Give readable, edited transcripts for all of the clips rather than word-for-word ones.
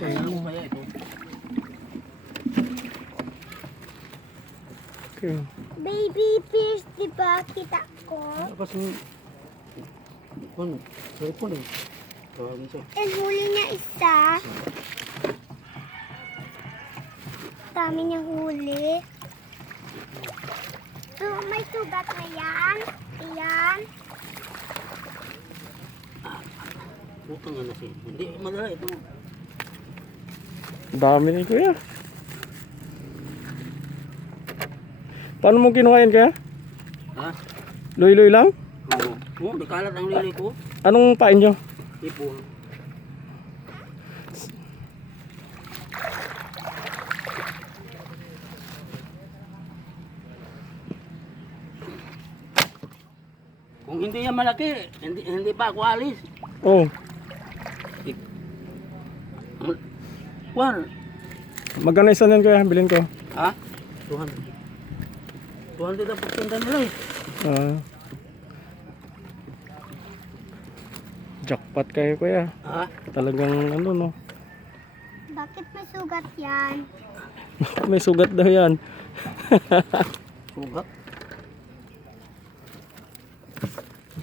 Ano kaya ito? Okay. Baby fish, di ba? Kita ko. Tapos yung... Ano? Telepon eh. Tawagin siya. And huli niya isa. Dami niyang huli. So, may sugat na yan. Ayan. Putang na siya. Hindi, madala ito. Dami ni kuya. Paano mo kinuha yan kaya? Ha? Luy-luy lang? Oo. Oo, nakalat ang lili ko. Anong pain nyo? Ipon. Kung hindi yan malaki, hindi pa ako alis. Oh, War. magkano isa yan kuya? Bilhin ko. Ha? 200. 200 ang pagpunta nila eh. Jackpot kayo kuya. Ha? Talagang ano no. Bakit may sugat yan? May sugat daw yan. Sugat.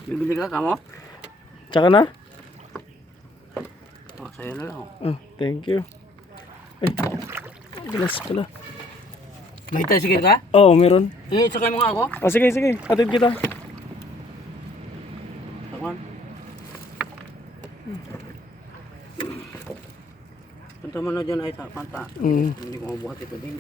Bibili ka kamo? Tsaka na? Oh, sa'yo na lang. Oh, thank you. Ay, glass pala. May tasikil ka? Oh, meron. Sakay mo nga ako. Oh, sige, sige. Atid kita. Takwan. Punta mo na dyan ay sa panta. Mm. Hindi ko mabuhat ito din.